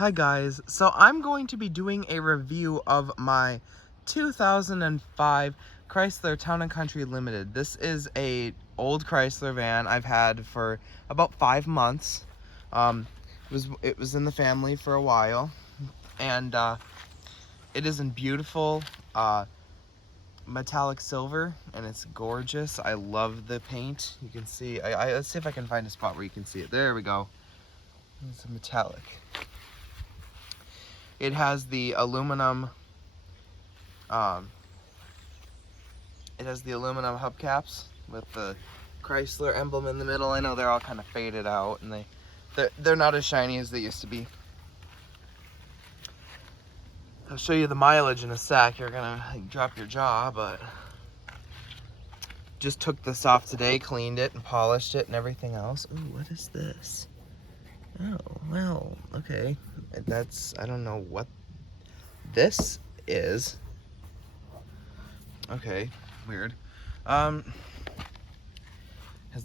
Hi guys, so I'm going to be doing a review of my 2005 Chrysler Town & Country Limited. This is a old Chrysler van I've had for about 5 months. It was in the family for a while, and it is in beautiful metallic silver, and it's gorgeous. I love the paint. You can see, let's see if I can find a spot where you can see it. There we go. It's a metallic. It has the aluminum hubcaps with the Chrysler emblem in the middle. I know they're all kind of faded out, and they're not as shiny as they used to be. I'll show you the mileage in a sec. You're gonna drop your jaw, but just took this off today, cleaned it and polished it and everything else. Ooh, what is this? Oh, well, okay. I don't know what this is. Okay, weird. Has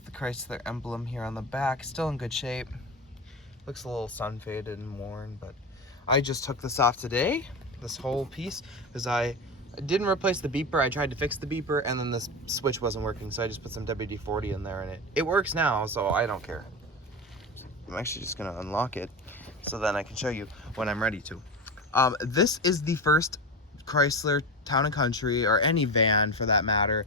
the Chrysler emblem here on the back, still in good shape. Looks a little sun faded and worn, but I just took this off today, this whole piece, because I didn't replace the beeper. I tried to fix the beeper, and then this switch wasn't working, so I just put some WD-40 in there, and it works now, so I don't care. I'm actually just gonna unlock it so then I can show you when I'm ready to. This is the first Chrysler Town & Country, or any van for that matter,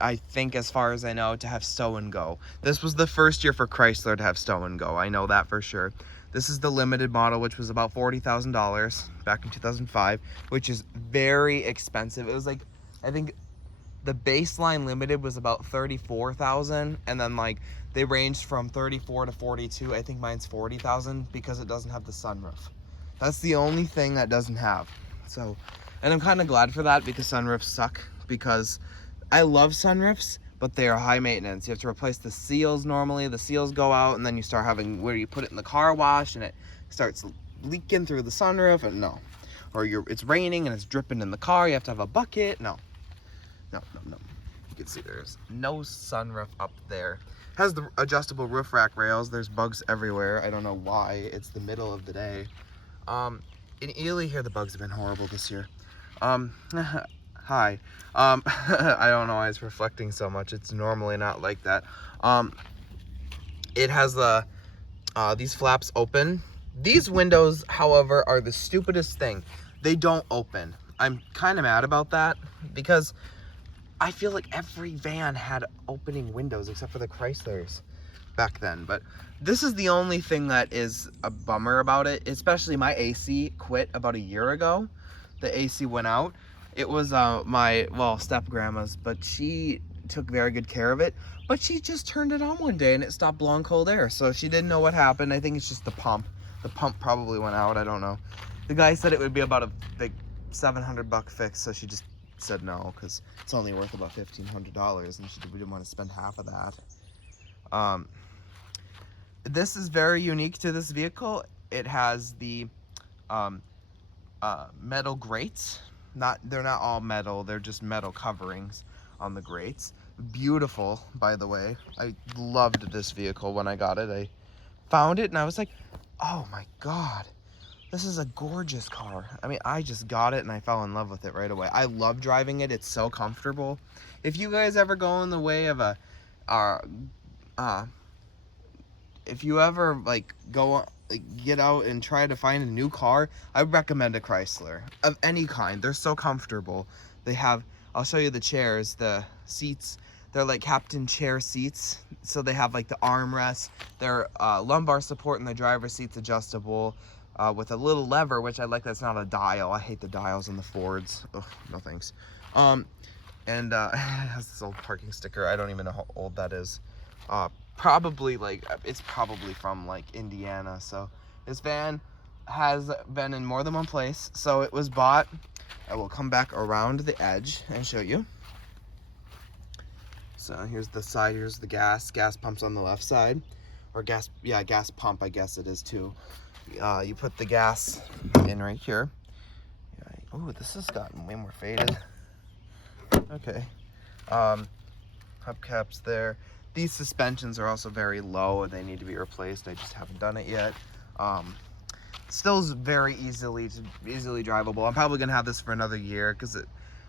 I think, as far as I know, to have stow and go. This was the first year for Chrysler to have stow and go. I know that for sure. This is the limited model, which was about $40,000 back in 2005, which is very expensive. It was like, I think the baseline limited was about 34,000, and then like they ranged from 34 to 42. I think mine's 40,000 because it doesn't have the sunroof. That's the only thing that doesn't have. So, and I'm kind of glad for that, because sunroofs suck, because I love sunroofs, but they are high maintenance. You have to replace the seals normally. The seals go out, and then you start having where you put it in the car wash, and it starts leaking through the sunroof, and no. Or it's raining and it's dripping in the car. You have to have a bucket. No. You can see there's no sunroof up there. Has the adjustable roof rack rails. There's bugs everywhere. I don't know why. It's the middle of the day. In Ely here, the bugs have been horrible this year. Hi. I don't know why it's reflecting so much. It's normally not like that. It has these flaps open. These windows, however, are the stupidest thing. They don't open. I'm kind of mad about that, because I feel like every van had opening windows except for the Chryslers back then. But this is the only thing that is a bummer about it. Especially my AC quit about a year ago. The AC went out. It was my step grandma's, but she took very good care of it. But she just turned it on one day and it stopped blowing cold air, so she didn't know what happened. I think it's just the pump. The pump probably went out. I don't know. The guy said it would be about a big $700 fix, so she just said no, because it's only worth about $1,500, and we didn't want to spend half of that. This is very unique to this vehicle. It has the metal grates. They're not all metal, they're just metal coverings on the grates. Beautiful, by the way. I loved this vehicle when I got it. I found it and I was like, oh my god, this is a gorgeous car. I mean, I just got it and I fell in love with it right away. I love driving it. It's so comfortable. If you guys ever go in the way of if you ever get out and try to find a new car, I recommend a Chrysler of any kind. They're so comfortable. They have, I'll show you the chairs, the seats. They're like captain chair seats. So they have like the armrests. Their lumbar support in the driver's seat's adjustable with a little lever, which I like. That's not a dial. I hate the dials in the Fords. Ugh, no thanks. It has this old parking sticker. I don't even know how old that is. Probably it's probably from like Indiana. So this van has been in more than one place. So it was bought. I will come back around the edge and show you. So here's the side. Here's the gas pump's on the left side, or gas pump, I guess it is too. You put the gas in right here. Oh, this has gotten way more faded. Okay. Hubcaps there. These suspensions are also very low. They need to be replaced. I just haven't done it yet. still is very easily drivable. I'm probably gonna have this for another year because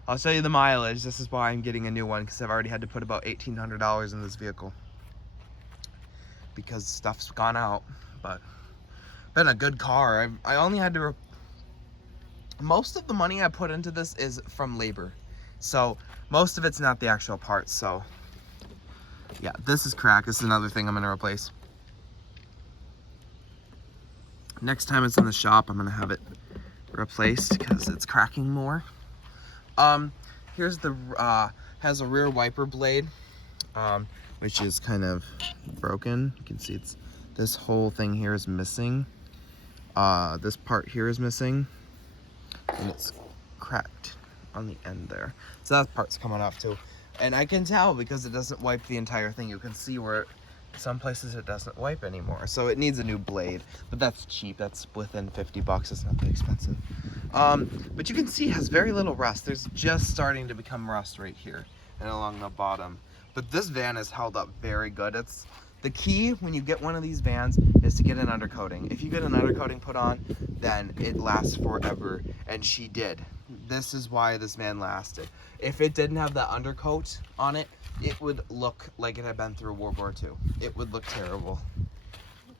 I'll show you the mileage. This is why I'm getting a new one, because I've already had to put about $1,800 in this vehicle because stuff's gone out. But been a good car. I only had to most of the money I put into this is from labor, so most of it's not the actual parts. So yeah, this is cracked. This is another thing I'm gonna replace. Next time it's in the shop, I'm gonna have it replaced because it's cracking more. Here's the has a rear wiper blade, which is kind of broken. You can see this whole thing here is missing. This part here is missing, and it's cracked on the end there. So that part's coming off too. And I can tell because it doesn't wipe the entire thing. You can see where some places it doesn't wipe anymore. So it needs a new blade, but that's cheap. That's within 50 bucks. It's not that expensive. But you can see it has very little rust. There's just starting to become rust right here and along the bottom. But this van is held up very good. It's the key when you get one of these vans is to get an undercoating. If you get an undercoating put on, then it lasts forever, and she did. This is why this van lasted. If it didn't have that undercoat on it, it would look like it had been through World War II. It would look terrible.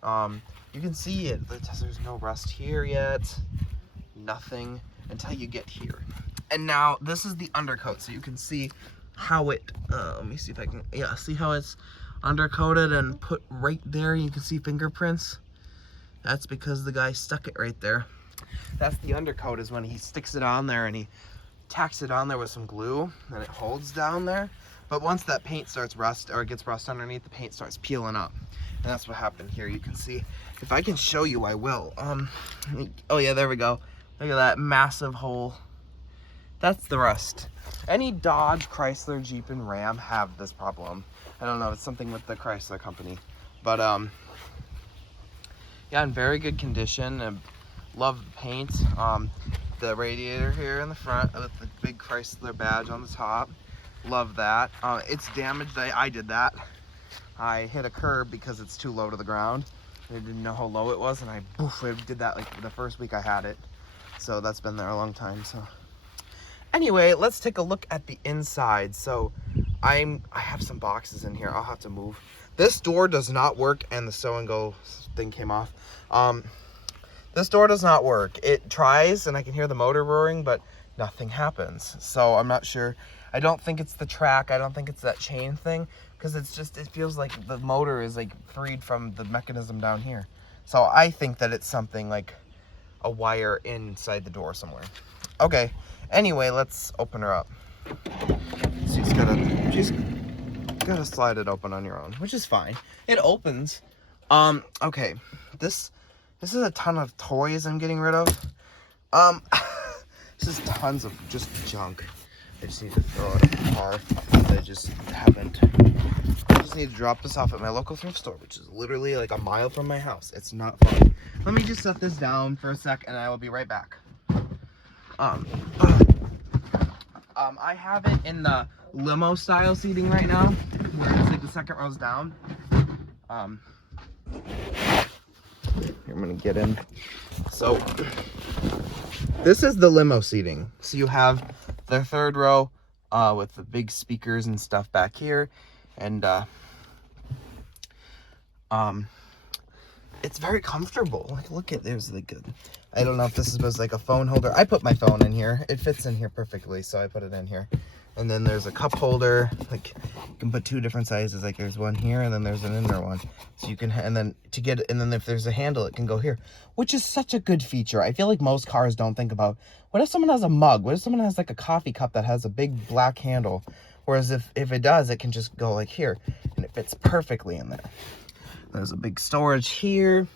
You can see it. There's no rust here yet. Nothing until you get here. And now this is the undercoat, so you can see how it, let me see if I can, yeah, see how it's undercoated and put right there. You can see fingerprints. That's because the guy stuck it right there. That's the undercoat, is when he sticks it on there and he tacks it on there with some glue and it holds down there. But once that paint starts rust, or it gets rust underneath, the paint starts peeling up. And that's what happened here. You can see, if I can show you, I will. Oh yeah, there we go. Look at that massive hole. That's the rust. Any Dodge, Chrysler, Jeep, and Ram have this problem. I don't know, it's something with the Chrysler company. But yeah, in very good condition. I love the paint. The radiator here in the front with the big Chrysler badge on the top. Love that. It's damaged. I did that. I hit a curb because it's too low to the ground. I didn't know how low it was, and I did that like the first week I had it. So that's been there a long time. So anyway, let's take a look at the inside. So I have some boxes in here. I'll have to move. This door does not work, and the stow and go thing came off. This door does not work. It tries, and I can hear the motor roaring, but nothing happens. So I'm not sure. I don't think it's the track. I don't think it's that chain thing, because it's just, it feels like the motor is like freed from the mechanism down here. So I think that it's something like a wire inside the door somewhere. Okay, anyway, let's open her up. She's gotta slide it open on your own, which is fine. It opens. Okay, this is a ton of toys I'm getting rid of. This is tons of just junk. I just need to throw it in the car. I just need to drop this off at my local thrift store, which is literally like a mile from my house. It's not fun. Let me just set this down for a sec, and I will be right back. I have it in the limo style seating right now, where it's like the second row's down. Here, I'm gonna get in. So this is the limo seating. So you have the third row with the big speakers and stuff back here, and it's very comfortable. Like, look at, there's like a, I don't know if this is supposed to like a phone holder. I put my phone in here. It fits in here perfectly, so I put it in here. And then there's a cup holder. Like, you can put two different sizes. Like, there's one here, and then there's an inner one. So you can, and then if there's a handle, it can go here, which is such a good feature. I feel like most cars don't think about, what if someone has a mug? What if someone has like a coffee cup that has a big black handle? Whereas if it does, it can just go like here, and it fits perfectly in there. There's a big storage here.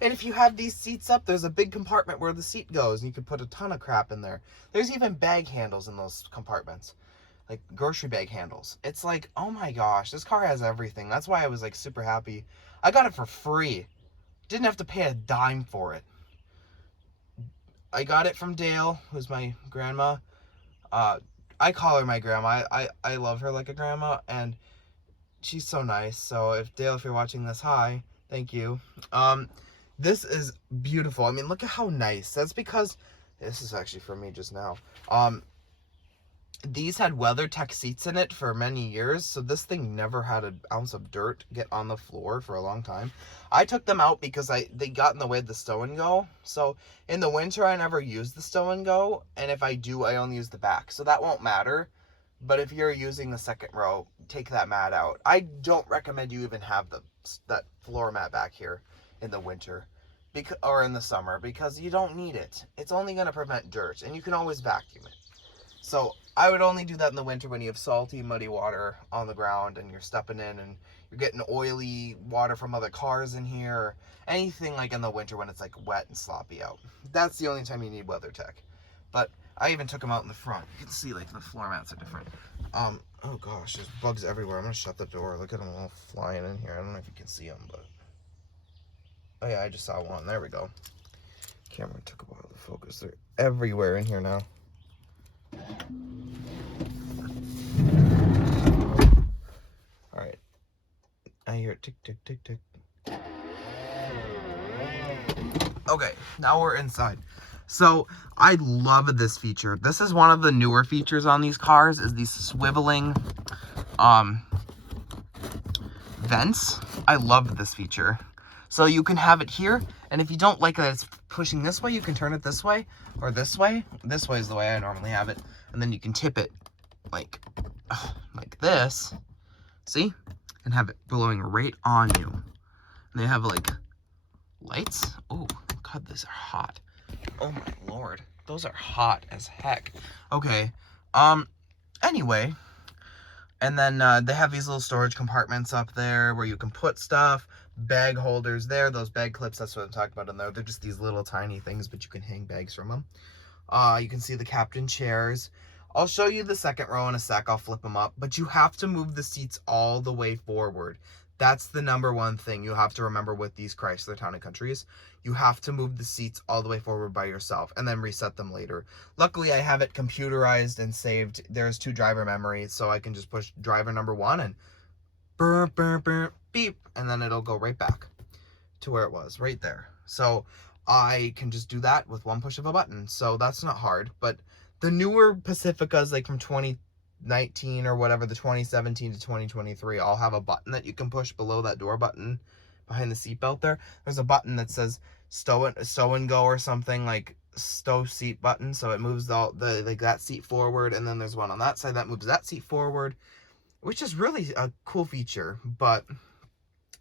And if you have these seats up, there's a big compartment where the seat goes, and you can put a ton of crap in there. There's even bag handles in those compartments, like grocery bag handles. It's like, oh my gosh, this car has everything. That's why I was like super happy. I got it for free. Didn't have to pay a dime for it. I got it from Dale, who's my grandma. I call her my grandma. I love her like a grandma, and she's so nice. So if Dale, if you're watching this, hi, thank you. This is beautiful. I mean, look at how nice. That's because, this is actually for me just now. These had WeatherTech seats in it for many years, so this thing never had an ounce of dirt get on the floor for a long time. I took them out because they got in the way of the stow and go. So in the winter, I never use the stow and go, and if I do, I only use the back. So that won't matter. But if you're using the second row, take that mat out. I don't recommend you even have that floor mat back here in the winter or in the summer, because you don't need it. It's only going to prevent dirt, and you can always vacuum it. So I would only do that in the winter when you have salty, muddy water on the ground and you're stepping in and you're getting oily water from other cars in here, or anything like in the winter when it's like wet and sloppy out. That's the only time you need WeatherTech. But I even took them out in the front. You can see like the floor mats are different. Oh gosh, there's bugs everywhere. I'm gonna shut the door. Look at them all flying in here. I don't know if you can see them, but oh yeah, I just saw one. There we go. Camera took a while to focus. They're everywhere in here now. All right, I hear it tick, tick, tick, tick. Okay, now we're inside. So I love this feature. This is one of the newer features on these cars, is these swiveling vents. I love this feature. So you can have it here, and if you don't like that it's pushing this way, you can turn it this way or this way. This way is the way I normally have it, and then you can tip it like this, see, and have it blowing right on you. And they have like lights. Oh god, these are hot. Oh my lord, those are hot as heck. Okay, anyway, and then they have these little storage compartments up there where you can put stuff. Bag holders there, those bag clips, that's what I'm talking about in there. They're just these little tiny things, but you can hang bags from them. You can see the captain chairs. I'll show you the second row in a sec. I'll flip them up, but you have to move the seats all the way forward. That's the number one thing you have to remember with these Chrysler Town & Countries. You have to move the seats all the way forward by yourself and then reset them later. Luckily, I have it computerized and saved. There's 2 driver memories, so I can just push driver number 1 and burr, burr, burr, beep, and then it'll go right back to where it was, right there. So I can just do that with one push of a button. So that's not hard. But the newer Pacificas, like from 2019 or whatever, the 2017 to 2023, all have a button that you can push below that door button behind the seatbelt there. There's a button that says stow and go or something, like stow seat button. So it moves like that seat forward, and then there's one on that side that moves that seat forward, which is really a cool feature, but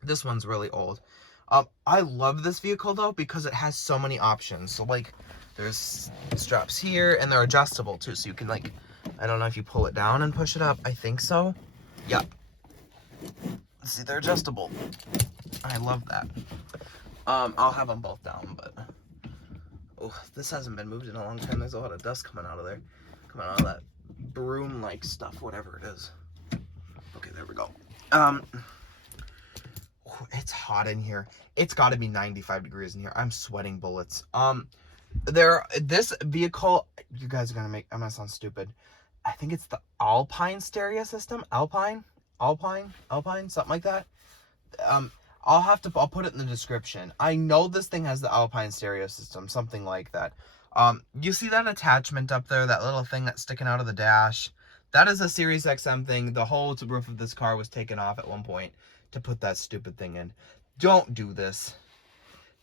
this one's really old. I love this vehicle though because it has so many options. So like there's straps here, and they're adjustable too. So you can, like, I don't know if you pull it down and push it up. I think so. Yeah. See, they're adjustable. I love that. I'll have them both down, but oh, this hasn't been moved in a long time. There's a lot of dust coming out of there. Coming out of that broom-like stuff, whatever it is. Okay, there we go. It's hot in here. It's got to be 95 degrees in here. I'm sweating bullets. This vehicle, you guys are gonna I'm gonna sound stupid. I think it's the Alpine stereo system. Alpine, something like that. I'll put it in the description. I know this thing has the Alpine stereo system, something like that. You see that attachment up there, that little thing that's sticking out of the dash? That is a Sirius XM thing. The whole roof of this car was taken off at one point to put that stupid thing in. Don't do this.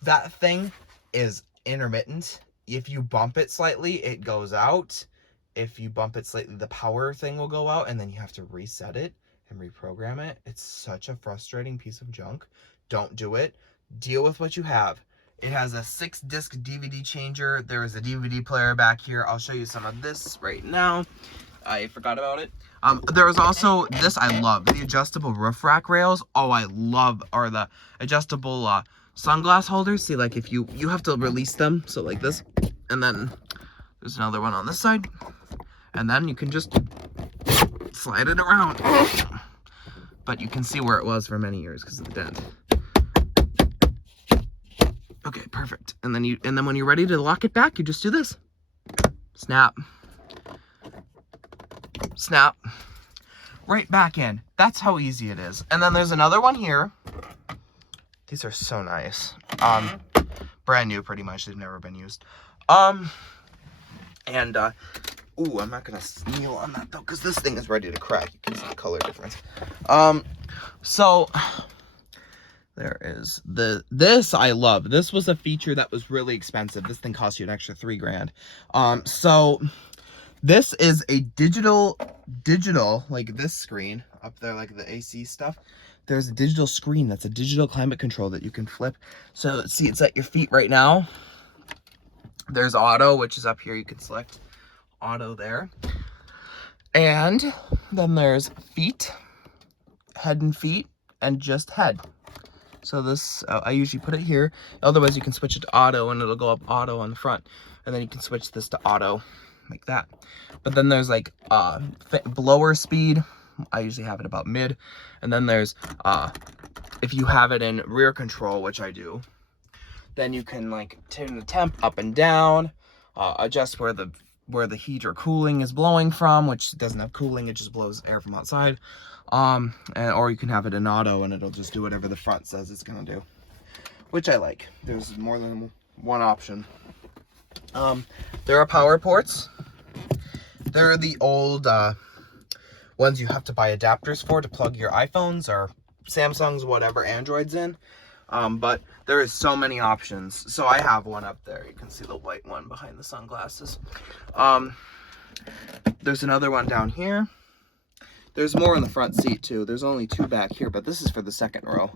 That thing is intermittent. If you bump it slightly, it goes out. If you bump it slightly, the power thing will go out, and then you have to reset it and reprogram it. It's such a frustrating piece of junk. Don't do it. Deal with what you have. It has a 6-disc DVD changer. There is a DVD player back here. I'll show you some of this right now. I forgot about it. There is also this I love, the adjustable roof rack rails. Oh, I love, or the adjustable sunglass holders. See, like if you have to release them, so like this, and then there's another one on this side, and then you can just slide it around. But you can see where it was for many years because of the dent. Okay, perfect. And then when you're ready to lock it back, you just do this. Snap. Snap. Right back in. That's how easy it is. And then there's another one here. These are so nice. brand new pretty much. They've never been used. Ooh, I'm not gonna kneel on that though, because this thing is ready to crack. You can see the color difference. So there is this I love. This was a feature that was really expensive. This thing cost you an extra $3 grand. So this is a digital, like this screen up there, like the AC stuff. There's a digital screen that's a digital climate control that you can flip. So see, it's at your feet right now. There's auto, which is up here. You can select auto there. And then there's feet, head and feet, and just head. So this, I usually put it here. Otherwise, you can switch it to auto and it'll go up auto on the front. And then you can switch this to auto like that. But then there's like blower speed. I usually have it about mid. And then there's, if you have it in rear control, which I do, then you can like turn the temp up and down, adjust where the heat or cooling is blowing from, which doesn't have cooling, it just blows air from outside. Or you can have it in auto and it'll just do whatever the front says it's gonna do, which I like. There's more than one option. There are power ports. They're the old ones you have to buy adapters for to plug your iPhones or Samsungs, whatever, Androids in. But there is so many options. So I have one up there. You can see the white one behind the sunglasses. There's another one down here. There's more in the front seat too. There's only 2 back here, but this is for the second row.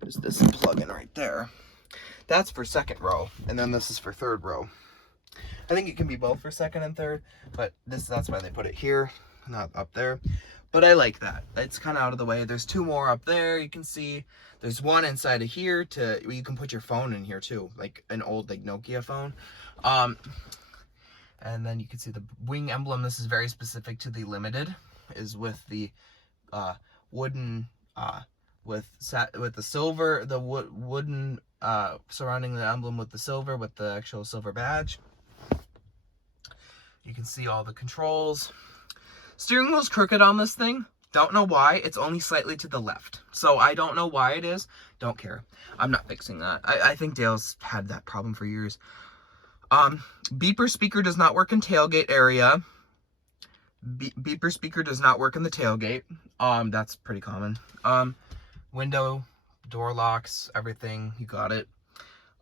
There's this plug-in right there. That's for second row, and then this is for third row. I think it can be both for second and third, but that's why they put it here, not up there. But I like that. It's kind of out of the way. There's 2 more up there. You can see there's one inside of here you can put your phone in here too, like an old like Nokia phone. And then you can see the wing emblem. This is very specific to the Limited, is with the wooden with the silver, the wooden surrounding the emblem with the silver, with the actual silver badge. You can see all the controls. Steering wheel's crooked on this thing. Don't know why. It's only slightly to the left. So I don't know why it is. Don't care. I'm not fixing that. I think Dale's had that problem for years. Beeper speaker does not work in tailgate area. Beeper speaker does not work in the tailgate. That's pretty common. Window, door locks, everything. You got it.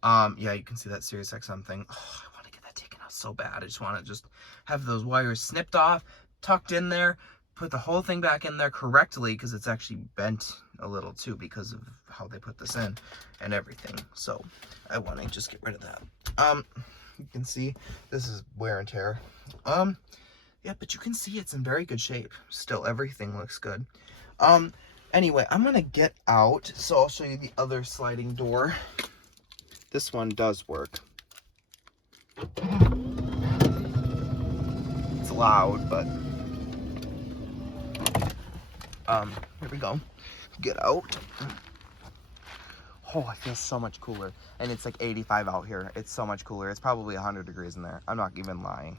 Yeah, you can see that Sirius XM thing. Oh, I want to get that taken out so bad. I just want to have those wires snipped off, tucked in there, put the whole thing back in there correctly, because it's actually bent a little too because of how they put this in and everything. So I want to just get rid of that. You can see this is wear and tear. Yeah, but you can see it's in very good shape. Still, everything looks good. Anyway, I'm gonna get out, so I'll show you the other sliding door. This one does work. It's loud, but here we go. Get out. Oh, it feels so much cooler. And it's like 85 out here. It's so much cooler. It's probably 100 degrees in there. I'm not even lying.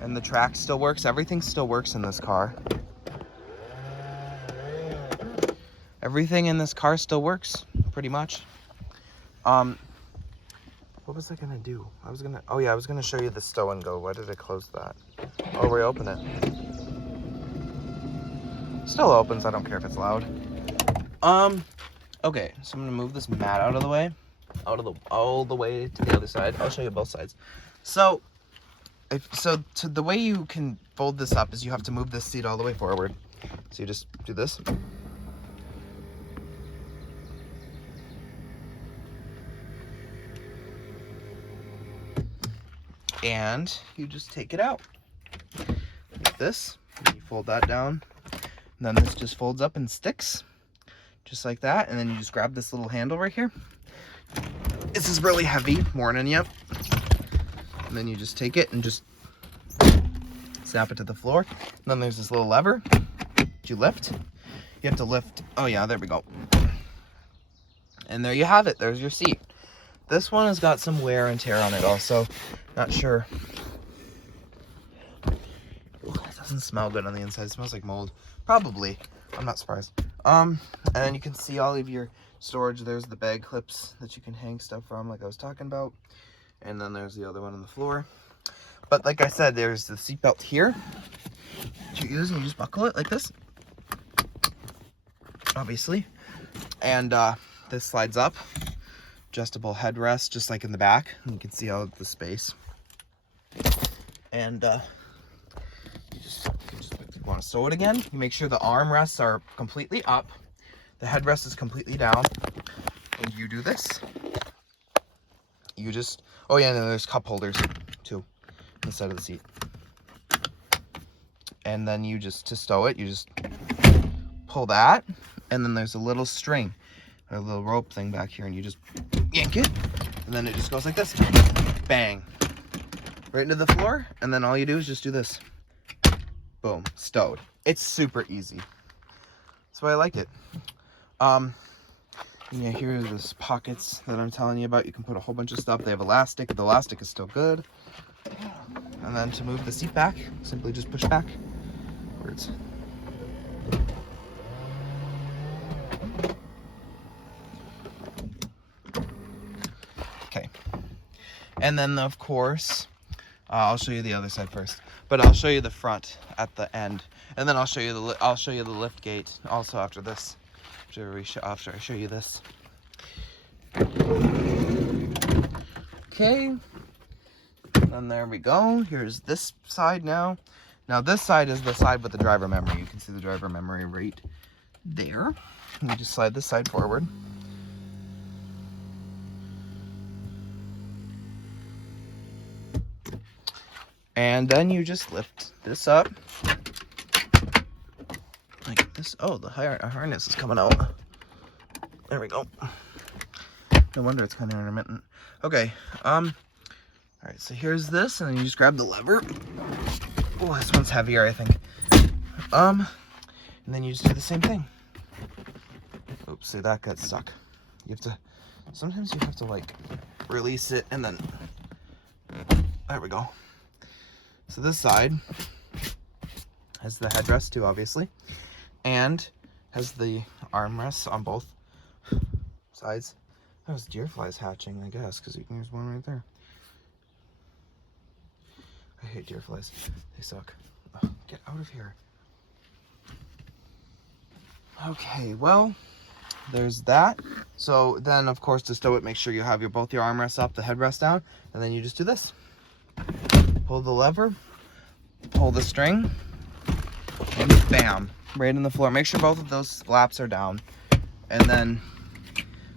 And the track still works. Everything still works in this car. Everything in this car still works, pretty much. What was I gonna do? I was gonna show you the stow and go. Why did I close that? Oh, reopen it. Still opens. I don't care if it's loud. Okay, so I'm gonna move this mat out of the way, all the way to the other side. I'll show you both sides. So the way you can fold this up is you have to move this seat all the way forward. So you just do this. And you just take it out like this. And you fold that down. And then this just folds up and sticks. Just like that. And then you just grab this little handle right here. This is really heavy, warning you. And then you just take it and just snap it to the floor. And then there's this little lever that you lift. You have to lift. Oh yeah, there we go. And there you have it. There's your seat. This one has got some wear and tear on it also. Not sure. Ooh, it doesn't smell good on the inside. It smells like mold. Probably. I'm not surprised. And then you can see all of your storage. There's the bag clips that you can hang stuff from, like I was talking about. And then there's the other one on the floor. But like I said, there's the seatbelt here that you use, and you just buckle it like this, obviously. And this slides up, adjustable headrest, just like in the back. And you can see all of the space. And you just want to stow it again. You make sure the armrests are completely up, the headrest is completely down, and you do this. You just, oh yeah, and then there's cup holders too on the side of the seat. And then you just, to stow it, you just pull that, and then there's a little string, or a little rope thing back here, and you just yank it, and then it just goes like this. Bang. Right into the floor, and then all you do is just do this. Boom, stowed. It's super easy. That's why I like it. Yeah, here are those pockets that I'm telling you about. You can put a whole bunch of stuff. They have elastic. The elastic is still good. And then to move the seat back, simply just push back. Okay. And then, of course, I'll show you the other side first. But I'll show you the front at the end, and then I'll show you the lift gate also after this. After I show you this. Okay, and there we go. Here's this side now. Now this side is the side with the driver memory. You can see the driver memory right there. And you just slide this side forward. And then you just lift this up. Like this. Oh, the harness is coming out. There we go. No wonder it's kind of intermittent. Okay. All right. So here's this, and then you just grab the lever. Oh, this one's heavier, I think. And then you just do the same thing. Oops, see, that got stuck. You have to. Sometimes you have to like release it, and then there we go. So this side has the headrest too, obviously, and has the armrests on both sides. Those deer flies hatching, I guess, because there's one right there. I hate deer flies. They suck. Oh, get out of here. Okay, well, there's that. So then, of course, to stow it, make sure you have both your armrests up, the headrest down, and then you just do this. Pull the lever, pull the string, and bam, right in the floor. Make sure both of those flaps are down, and then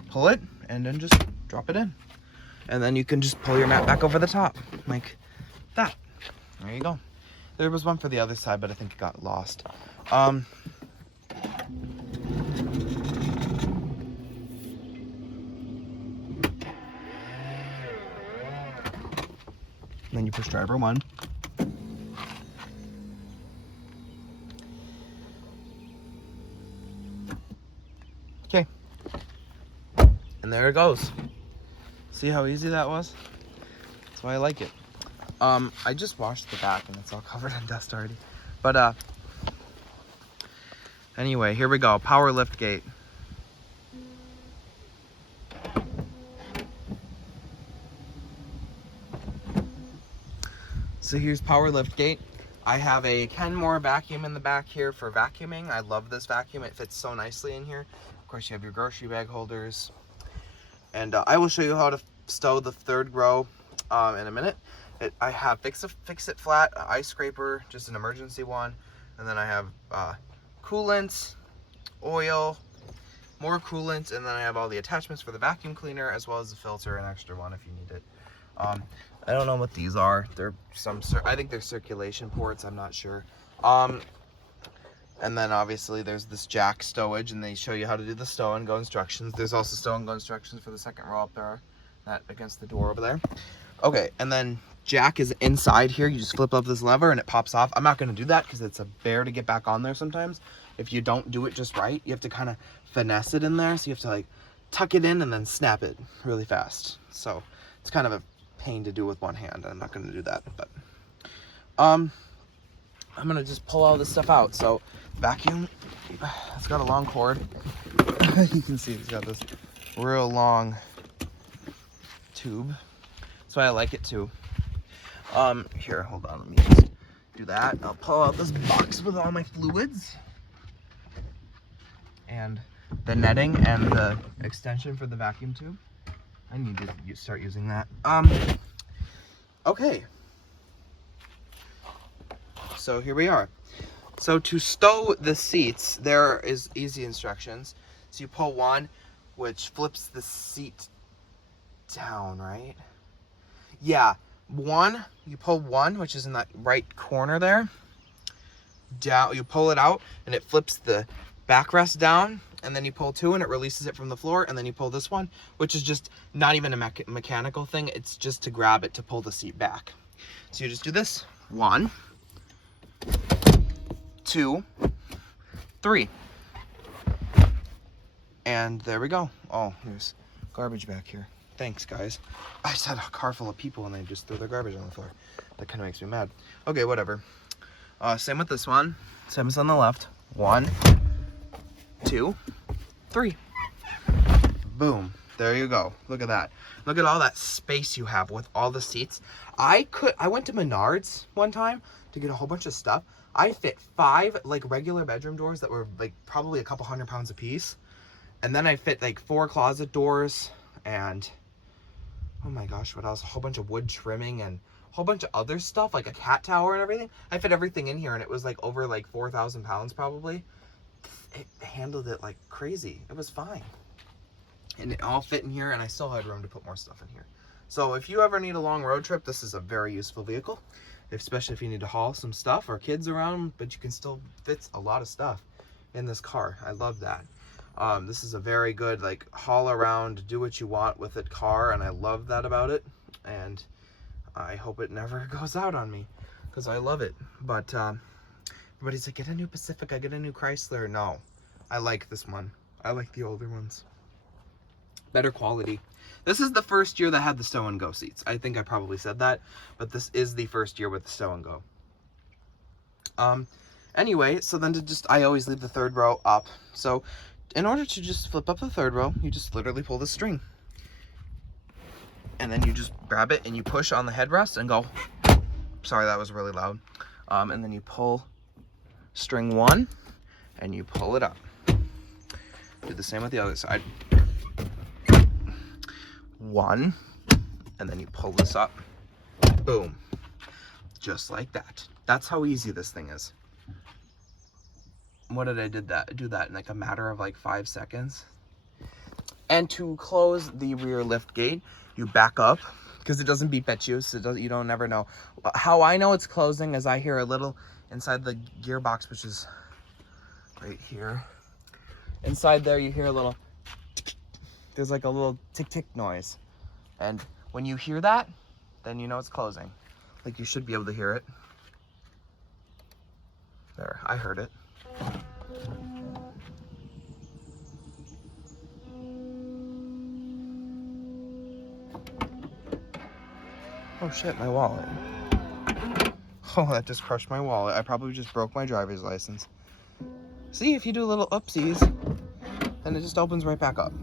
pull it, and then just drop it in. And then you can just pull your mat back over the top, like that. There you go. There was one for the other side, but I think it got lost. Then you push driver 1. Okay. And there it goes. See how easy that was? That's why I like it. I just washed the back and it's all covered in dust already. But anyway, here we go. Power lift gate. So here's power lift gate. I have a Kenmore vacuum in the back here for vacuuming. I love this vacuum. It fits so nicely in here. Of course, you have your grocery bag holders. And I will show you how to stow the third row in a minute. I have fix-it flat, ice scraper, just an emergency one. And then I have coolant, oil, more coolant, and then I have all the attachments for the vacuum cleaner, as well as the filter, an extra one if you need it. I don't know what these are. They're I think they're circulation ports, I'm not sure. And then obviously there's this jack stowage, and they show you how to do the stow and go instructions. There's also stow and go instructions for the second row up there, that against the door over there. Okay, and then jack is inside here. You just flip up this lever and it pops off. I'm not going to do that because it's a bear to get back on there sometimes. If you don't do it just right, you have to kind of finesse it in there. So you have to like tuck it in and then snap it really fast. So it's kind of a pain to do with one hand. I'm not going to do that, but I'm going to just pull all this stuff out. So vacuum, it's got a long cord. You can see it's got this real long tube. That's why I like it too. Here, hold on, let me just do that. I'll pull out this box with all my fluids and the netting and the extension for the vacuum tube. I need to start using that. Okay. So here we are. So to stow the seats, there is easy instructions. So you pull one, which flips the seat down, right? Yeah, you pull one, which is in that right corner there. Down, you pull it out, and it flips the backrest down, and then you pull two, and it releases it from the floor, and then you pull this one, which is just not even a mechanical thing. It's just to grab it to pull the seat back. So you just do this. 1, 2, 3. And there we go. Oh, there's garbage back here. Thanks, guys. I just had a car full of people and they just threw their garbage on the floor. That kind of makes me mad. Okay, whatever. Same with this one. Same as on the left. 1, 2, 3. Boom. There you go. Look at that. Look at all that space you have with all the seats. I went to Menards one time to get a whole bunch of stuff. I fit 5 like regular bedroom doors that were like probably a couple £100 a piece. And then I fit like 4 closet doors and oh my gosh, what else? A whole bunch of wood trimming and a whole bunch of other stuff like a cat tower and everything. I fit everything in here and it was like over like 4,000 pounds probably. It handled it like crazy. It was fine. And it all fit in here and I still had room to put more stuff in here. So if you ever need a long road trip, this is a very useful vehicle. Especially if you need to haul some stuff or kids around, but you can still fit a lot of stuff in this car. I love that. This is a very good like haul around, do what you want with it car, and I love that about it. And I hope it never goes out on me because I love it. But everybody's like, get a new Pacifica, get a new Chrysler. No, I like this one. I like the older ones. Better quality. This is the first year that had the stow and go seats. I think I probably said that, but this is the first year with the stow and go. Anyway, so then I always leave the third row up. So in order to just flip up the third row, you just literally pull the string. And then you just grab it and you push on the headrest and go. Sorry, that was really loud. And then you pull string 1 and you pull it up. Do the same with the other side. 1, and then you pull this up. Boom. Just like that. That's how easy this thing is. What did I do that in like a matter of like 5 seconds? And to close the rear lift gate, you back up because it doesn't beep at you, so you don't never know. How I know it's closing is I hear a little inside the gearbox, which is right here. Inside there, you hear a little. There's like a little tick-tick noise. And when you hear that, then you know it's closing. Like you should be able to hear it. There, I heard it. Oh shit, my wallet. Oh, that just crushed my wallet. I probably just broke my driver's license. See, if you do a little oopsies, then it just opens right back up.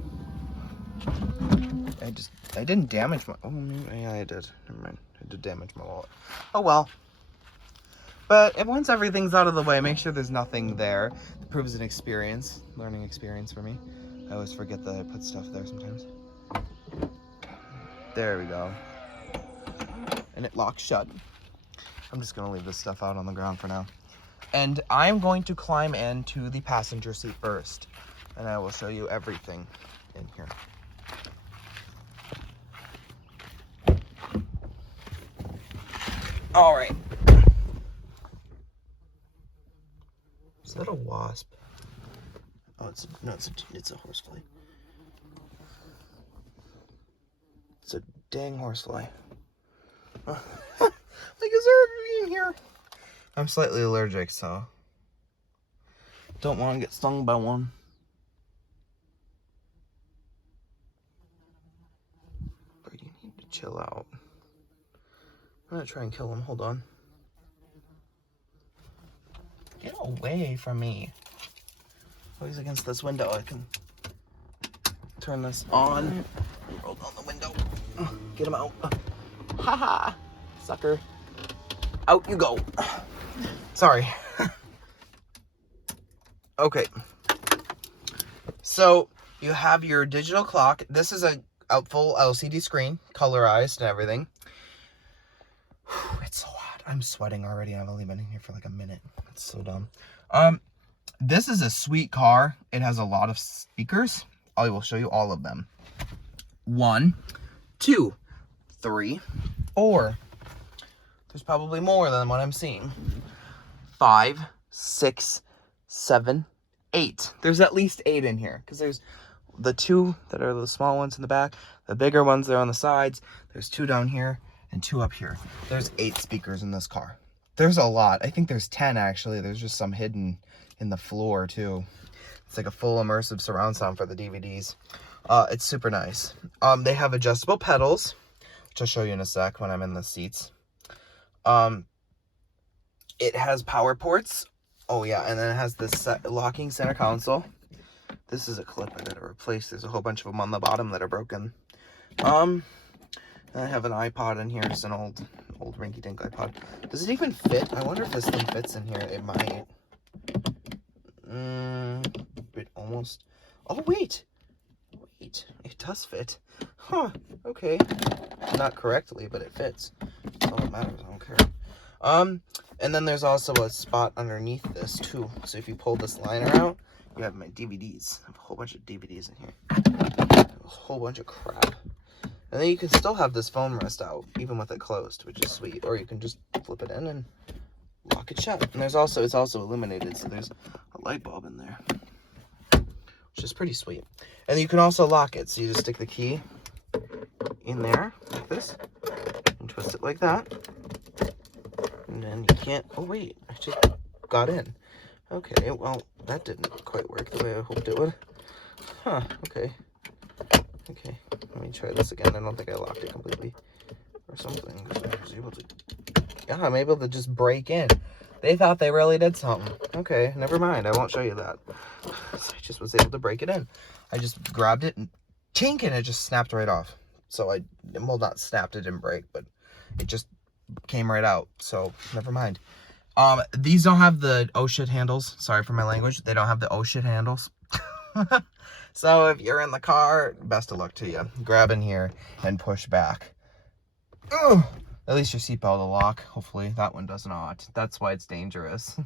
I didn't damage my, oh yeah, I did. Never mind. I did damage my wallet. Oh well. But once everything's out of the way, make sure there's nothing there. It proves an experience, learning experience for me. I always forget that I put stuff there sometimes. There we go. And it locks shut. I'm just gonna leave this stuff out on the ground for now. And I'm going to climb into the passenger seat first. And I will show you everything in here. All right. Is that a wasp? Oh, it's a horsefly. It's a dang horsefly. Like, is there a in here? I'm slightly allergic, so don't want to get stung by one. But you need to chill out. I'm gonna try and kill him. Hold on. Get away from me. Oh, he's against this window. I can turn this on. Roll down the window. Get him out. Haha, sucker. Out you go. Sorry. Okay. So you have your digital clock. This is a full LCD screen, colorized and everything. It's so hot. I'm sweating already. I've only been in here for like a minute. It's so dumb. This is a sweet car. It has a lot of speakers. I will show you all of them. 1, 2, 3, 4. There's probably more than what I'm seeing. 5, 6, 7, 8. There's at least 8 in here because there's the 2 that are the small ones in the back, the bigger ones there on the sides. There's 2 down here and 2 up here. There's 8 speakers in this car. There's a lot. I think there's 10 actually. There's just some hidden in the floor too. It's like a full immersive surround sound for the DVDs. It's super nice. They have adjustable pedals, which I'll show you in a sec when I'm in the seats. It has power ports. Oh yeah, and then it has this locking center console. This is a clip I gotta replace. There's a whole bunch of them on the bottom that are broken. And I have an iPod in here. It's an old rinky-dink iPod. Does it even fit? I wonder if this thing fits in here. It might. It almost. Oh wait, it does fit. Huh? Okay. Not correctly, but it fits. That's all that matters. I don't care. And then there's also a spot underneath this too. So if you pull this liner out, you have my DVDs. I have a whole bunch of DVDs in here. A whole bunch of crap. And then you can still have this phone rest out, even with it closed, which is sweet. Or you can just flip it in and lock it shut. And it's also illuminated, so there's a light bulb in there, which is pretty sweet. And you can also lock it. So you just stick the key in there like this and twist it like that. And then you can't. Oh wait, I just got in. Okay, well that didn't quite work the way I hoped it would. Huh? Okay. Okay, let me try this again. I don't think I locked it completely or something. I was able to. Yeah, I'm able to just break in. They thought they really did something. Okay, never mind. I won't show you that. So I just was able to break it in. I just grabbed it and tink, and it just snapped right off. So well, not snapped, it didn't break, but it just came right out. So never mind. These don't have the oh shit handles. Sorry for my language. They don't have the oh shit handles. So if you're in the car, best of luck to you. Grab in here and push back. Ugh. At least your seatbelt will lock. Hopefully that one does not. That's why it's dangerous.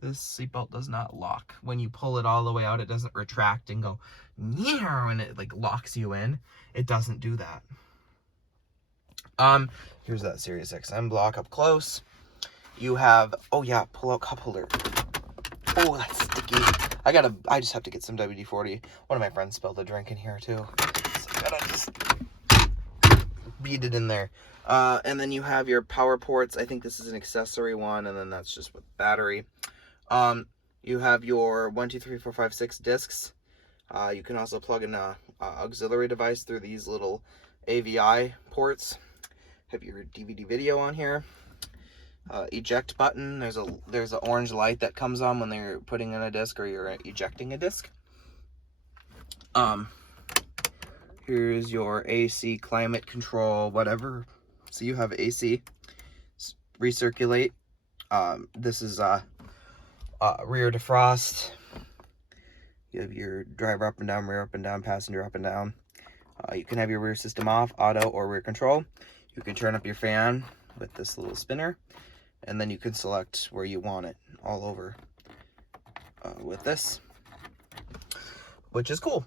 This seatbelt does not lock. When you pull it all the way out, it doesn't retract and go, yeah, and it like locks you in. It doesn't do that. Here's that Sirius XM block up close. You have, oh yeah, pull out cup holder. Oh, that's sticky. I just have to get some WD-40. One of my friends spilled a drink in here too. So I gotta just beat it in there. And then you have your power ports. I think this is an accessory one, and then that's just with battery. You have your 1, 2, 3, 4, 5, 6 discs. You can also plug in a auxiliary device through these little AVI ports. Have your DVD video on here. Eject button. There's an orange light that comes on when they're putting in a disc or you're ejecting a disc. Here's your AC, climate control, whatever. So you have AC, recirculate. This is rear defrost. You have your driver up and down, rear up and down, passenger up and down. You can have your rear system off, auto or rear control. You can turn up your fan with this little spinner, and then you can select where you want it all over with this, which is cool.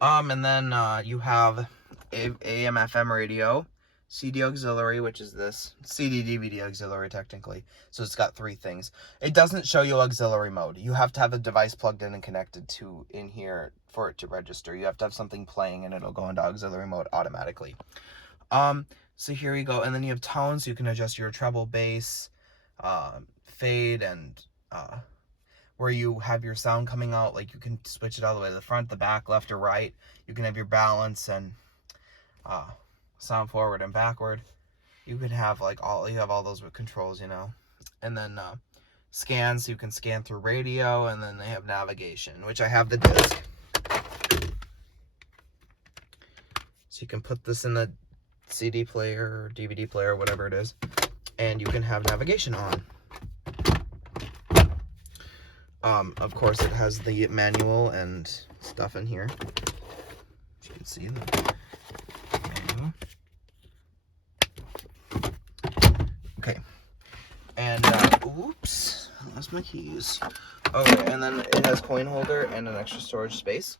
And then you have AM FM radio, CD auxiliary, which is this CD DVD auxiliary technically. So it's got 3 things. It doesn't show you auxiliary mode. You have to have the device plugged in and connected to in here for it to register. You have to have something playing and it'll go into auxiliary mode automatically. So here you go. And then you have tones. You can adjust your treble, bass, fade, and where you have your sound coming out. Like you can switch it all the way to the front, the back, left or right. You can have your balance and sound forward and backward. You can have you have all those with controls, you know. And then scans, you can scan through radio, and then they have navigation, which I have the disc. So you can put this in the CD player or DVD player, whatever it is, and you can have navigation on. Of course, it has the manual and stuff in here. As you can see, the manual. Okay. And, oops, I lost my keys. Okay, and then it has coin holder and an extra storage space.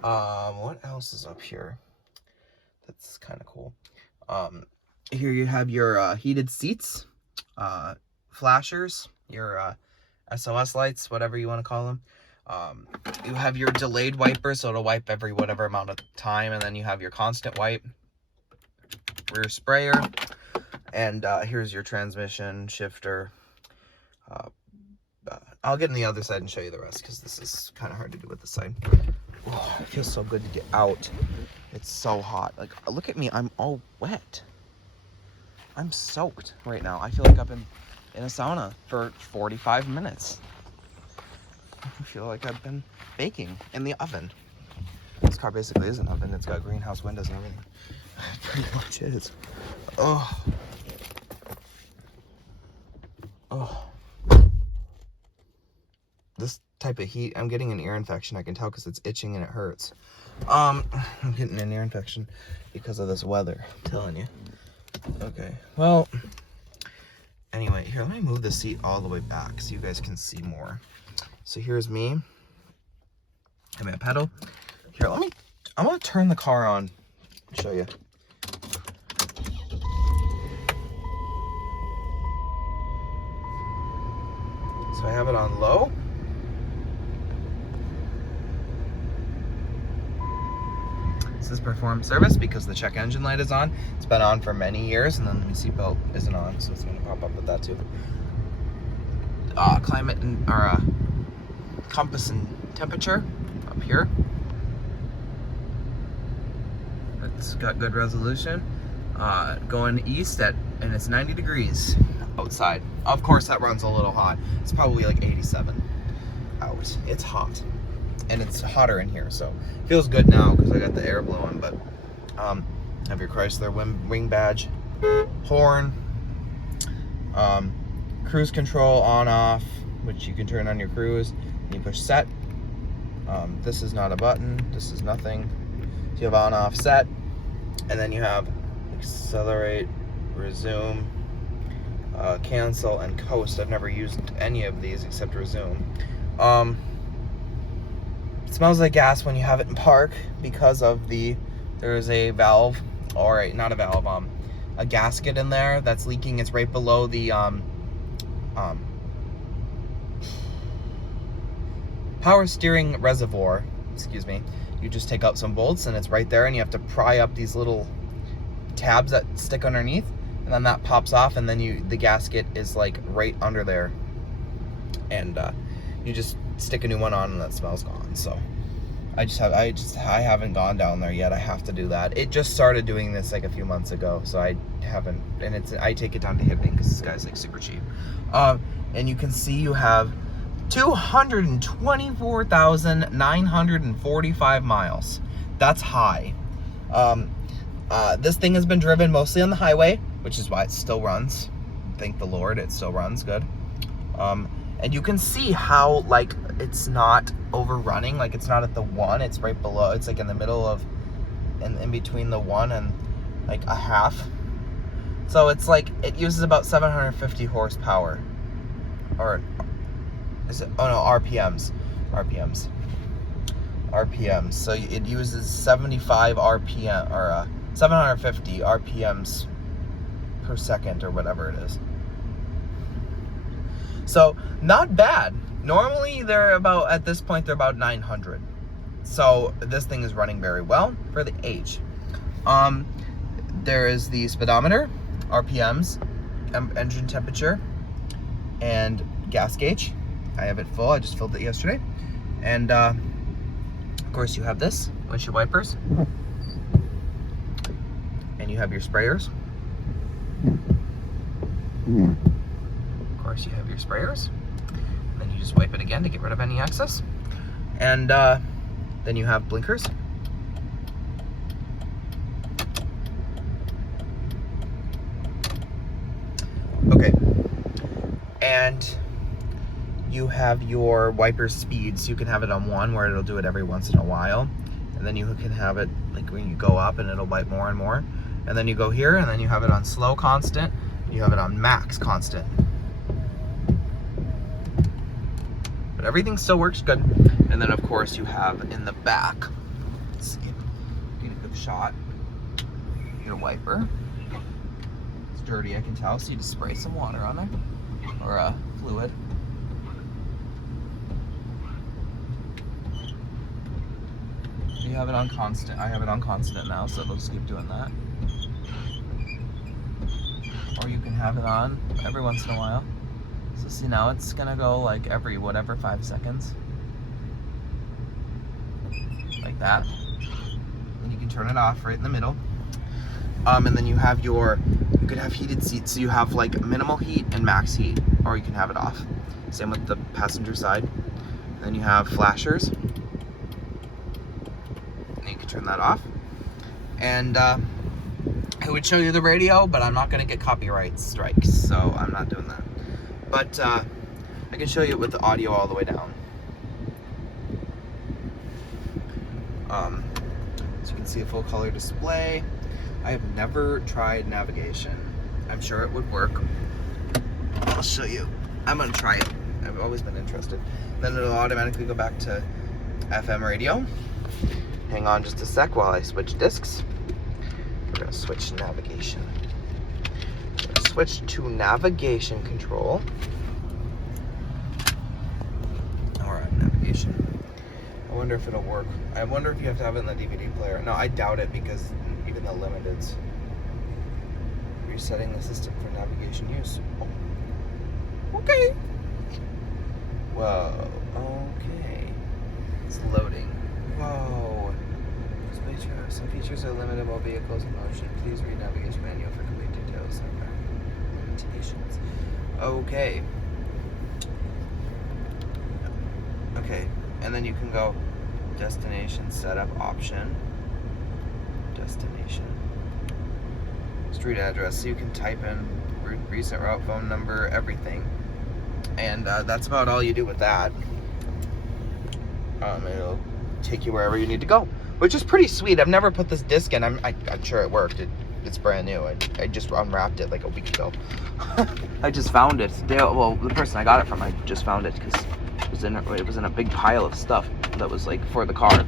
What else is up here? That's kind of cool. Here you have your heated seats, flashers, your SOS lights, whatever you want to call them. You have your delayed wiper, so it'll wipe every whatever amount of time, and then you have your constant wipe, rear sprayer, and here's your transmission, shifter. I'll get on the other side and show you the rest, because this is kind of hard to do with this side. Oh, it feels so good to get out. It's so hot. Like, look at me, I'm all wet. I'm soaked right now. I feel like I've been in a sauna for 45 minutes. I feel like I've been baking in the oven. This car basically is an oven. It's got greenhouse windows and everything. It pretty much is. Oh. Oh. This type of heat, I'm getting an ear infection. I can tell because it's itching and it hurts. I'm getting an ear infection because of this weather. I'm telling you. Okay, well, anyway, here, let me move the seat all the way back so you guys can see more. So here's me. I'm at pedal. Here, I'm gonna turn the car on and show you. So I have it on low. This is perform service because the check engine light is on. It's been on for many years, and then the seatbelt isn't on, so it's going to pop up with that too. Climate and compass and temperature up here. It's got good resolution. Going east and it's 90 degrees outside. Of course, that runs a little hot. It's probably like 87 out. It's hot. And it's hotter in here, so it feels good now because I got the air blowing. But have your Chrysler wing badge, horn, cruise control on off, which you can turn on your cruise, and you push set. This is not a button, this is nothing. So you have on off set, and then you have accelerate, resume, cancel, and coast. I've never used any of these except resume. It smells like gas when you have it in park because of there's a valve, or not a valve, a gasket in there that's leaking. It's right below the power steering reservoir, excuse me. You just take out some bolts and it's right there, and you have to pry up these little tabs that stick underneath, and then that pops off, and then the gasket is like right under there, and you just stick a new one on and that smell's gone. So I haven't gone down there yet. I have to do that. It just started doing this like a few months ago, so I haven't, and I take it down to Hibbing because this guy's like super cheap. And you can see you have 224,945 miles. That's high. This thing has been driven mostly on the highway, which is why it still runs. Thank the Lord, it still runs good. And you can see how, like, it's not overrunning. Like, it's not at the 1, it's right below. It's like in the middle of, in between the 1 and like a half. So it's like, it uses about 750 horsepower. Or is it, oh no, RPMs. So it uses 75 RPM, or 750 RPMs per second, or whatever it is. So, not bad. Normally, at this point, they're about 900. So, this thing is running very well for the age. There is the speedometer, RPMs, engine temperature, and gas gauge. I have it full. I just filled it yesterday. And, of course, you have this, windshield wipers. And you have your sprayers. Of course, you have your sprayers, and then you just wipe it again to get rid of any excess, and then you have blinkers, Okay. And you have your wiper speed, so you can have it on 1 where it'll do it every once in a while. And then you can have it like when you go up and it'll wipe more and more. And then you go here and then you have it on slow constant. You have it on max constant. But everything still works good. And then of course you have in the back, let's see, get a good shot, your wiper. It's dirty, I can tell, so you just spray some water on there, or fluid. You have it on constant. I have it on constant now, so it'll just keep doing that. Or you can have it on every once in a while. So see, now it's gonna go like every whatever 5 seconds. Like that. Then you can turn it off right in the middle. And then you have you could have heated seats, so you have like minimal heat and max heat, or you can have it off. Same with the passenger side. And then you have flashers. And you can turn that off. And I would show you the radio, but I'm not gonna get copyright strikes, so I'm not doing that. But I can show you it with the audio all the way down. So you can see a full color display. I have never tried navigation. I'm sure it would work. I'll show you. I'm gonna try it. I've always been interested. Then it'll automatically go back to FM radio. Hang on just a sec while I switch discs. We're gonna switch to navigation. Switch to navigation control. Alright, navigation. I wonder if it'll work. I wonder if you have to have it in the DVD player. No, I doubt it, because even the limiteds. You're setting the system for navigation use. Oh. Okay. Whoa. Okay. It's loading. Whoa. Some features are limited while vehicles in motion. Please read navigation manual for complete details. Limitations. Okay. Okay. And then you can go destination setup option. Destination. Street address. So you can type in recent route, phone number, everything. And that's about all you do with that. It'll take you wherever you need to go, which is pretty sweet. I've never put this disc in. I'm sure it worked. It's brand new. I just unwrapped it like a week ago. I just found it. Well, the person I got it from, I just found it because it was in a big pile of stuff that was like for the car.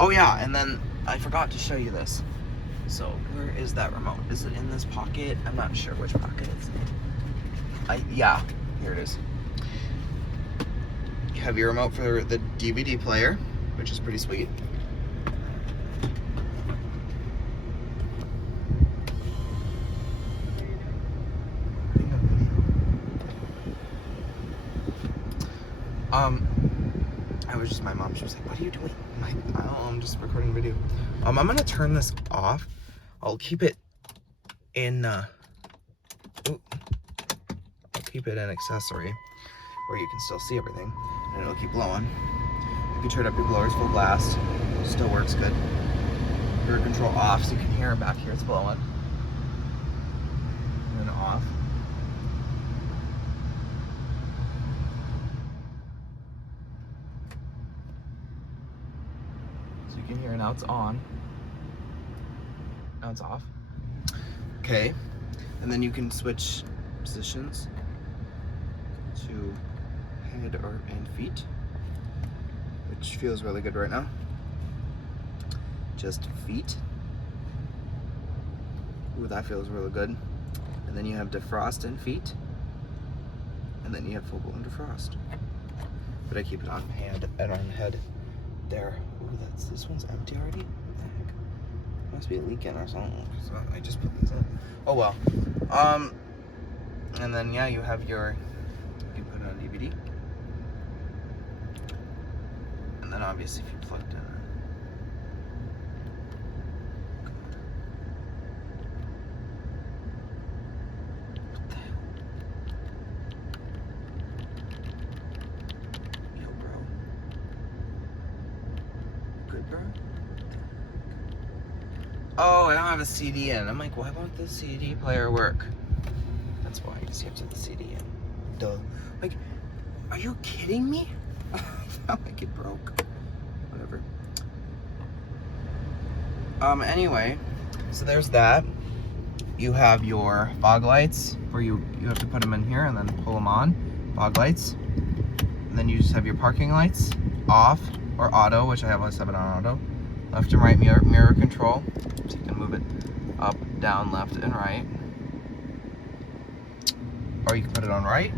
Oh yeah, and then I forgot to show you this. So where is that remote? Is it in this pocket? I'm not sure which pocket it's in. Yeah, here it is. You have your remote for the DVD player, which is pretty sweet. I was just, my mom, she was like, what are you doing? I don't know, I'm just recording a video. I'm gonna turn this off. I'll keep it in, I'll keep it an accessory where you can still see everything, and it'll keep blowing. You can turn up your blowers full blast. Still works good. Rear control off, so you can hear it back here, it's blowing. And then off. You can hear it, now it's on. Now it's off. Okay, and then you can switch positions to head and feet, which feels really good right now. Just feet. Ooh, that feels really good. And then you have defrost and feet, and then you have full blown defrost. But I keep it on hand and on head. There. Ooh, this one's empty already? What the heck? Must be leaking or something. I just put these in. Oh well. And then yeah, you have you can put it on DVD. And then obviously if you plugged in. What the hell? Yo, bro. Good, bro? Oh, I don't have a CD in. I'm like, why won't the CD player work? That's That's why, because you have to have the CD in. Duh. Like, are you kidding me? I felt like it broke. Whatever. Anyway, so there's that. You have your fog lights, where you have to put them in here and then pull them on. Fog lights. And then you just have your parking lights off, or auto, which I always have it on auto. Left and right mirror control, so you can move it up, down, left, and right. Or you can put it on right,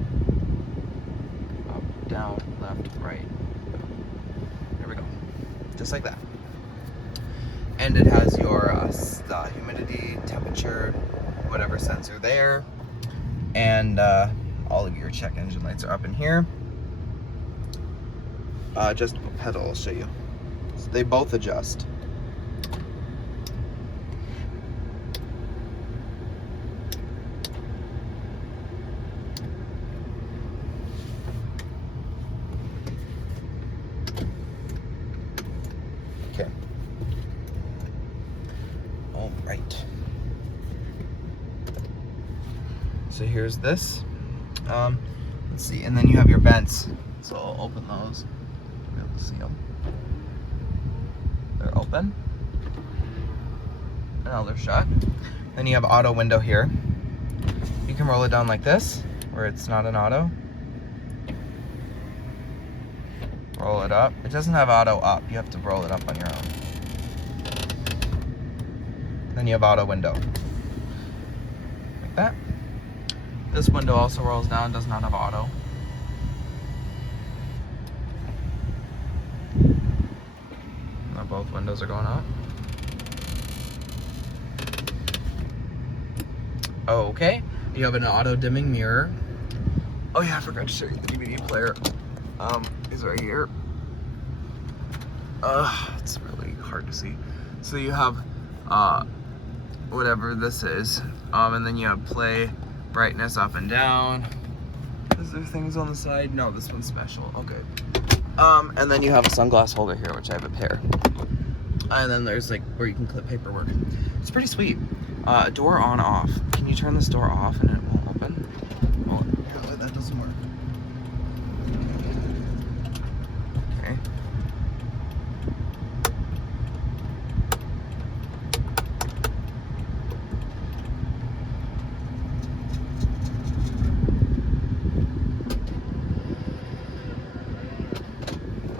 up, down, left, right. There we go, just like that. And it has your humidity, temperature, whatever sensor there, and all of your check engine lights are up in here. Adjustable pedal, I'll show you. So they both adjust. Okay. All right. So here's this. Let's see, and then you have your vents. So I'll open those. You'll be able to see them. They're open. And now they're shut. Then you have auto window here. You can roll it down like this, where it's not an auto. Roll it up. It doesn't have auto up. You have to roll it up on your own. Then you have auto window. Like that. This window also rolls down, does not have auto. Now both windows are going up. Okay, you have an auto dimming mirror. Oh yeah, I forgot to show you the DVD player. Is right here. It's really hard to see. So you have whatever this is, and then you have play, brightness up and down. Is there things on the side? No, this one's special. Okay. And then you have a sunglass holder here, which I have a pair. And then there's like where you can clip paperwork. It's pretty sweet. Door on off. Can you turn this door off and it won't open? Well, apparently that doesn't work. Okay.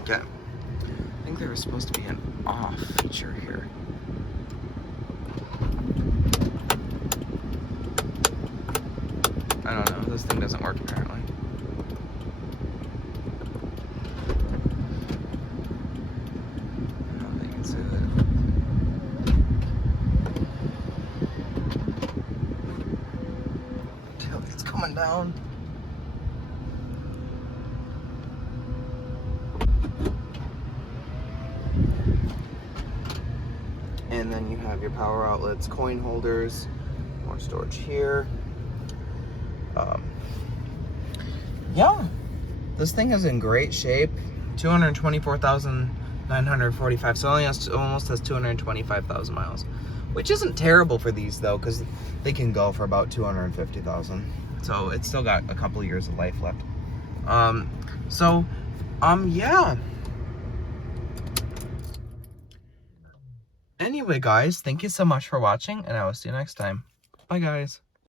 Okay. I think there was supposed to be an off feature here. I don't know, this thing doesn't work apparently. I don't think you can see that. Tailgate's coming down. And then you have your power outlets, coin holders, more storage here. Yeah, this thing is in great shape. 224,945, so it only almost has 225,000 miles, which isn't terrible for these though, because they can go for about 250,000. So it's still got a couple of years of life left. Yeah. Anyway, guys, thank you so much for watching, and I will see you next time. Bye, guys.